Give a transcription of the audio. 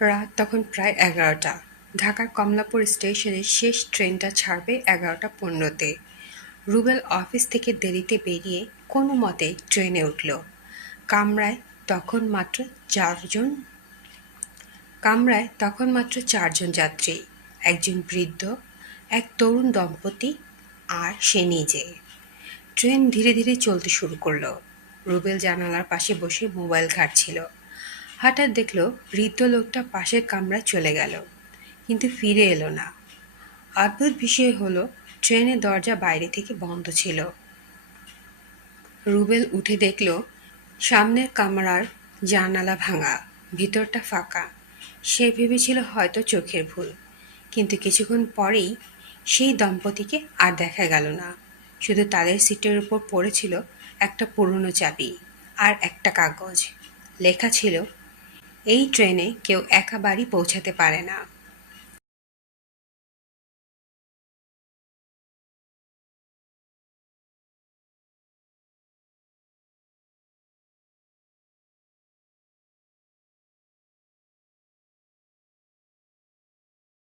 রাত তখন প্রায় এগারোটা। ঢাকার কমলাপুর স্টেশনে শেষ ট্রেনটা ছাড়বে এগারোটা পনেরোতে। রুবেল অফিস থেকে দেরিতে বেরিয়ে কোনো মতে ট্রেনে উঠল। কামরায় তখন মাত্র চারজন, কামরায় তখন মাত্র চারজন যাত্রী, একজন বৃদ্ধ, এক তরুণ দম্পতি আর সে নিজে। ট্রেন ধীরে ধীরে চলতে শুরু করল। রুবেল জানালার পাশে বসে মোবাইল ঘাটছিল। হঠাৎ দেখল বৃদ্ধ লোকটা পাশের কামরায় চলে গেল, কিন্তু ফিরে এলো না। অদ্ভুত বিষয় হলো, ট্রেনের দরজা বাইরে থেকে বন্ধ ছিল। রুবেল উঠে দেখল, সামনের কামরার জানালা ভাঙা, ভিতরটা ফাঁকা। সে ভেবেছিল হয়তো চোখের ভুল, কিন্তু কিছুক্ষণ পরেই সেই দম্পতিকে আর দেখা গেল না। শুধু তাদের সিটের উপর পড়েছিল একটা পুরনো চাবি আর একটা কাগজ। লেখা ছিল এই ট্রেনে কেউ একা বাড়ি পৌঁছাতে পারে না।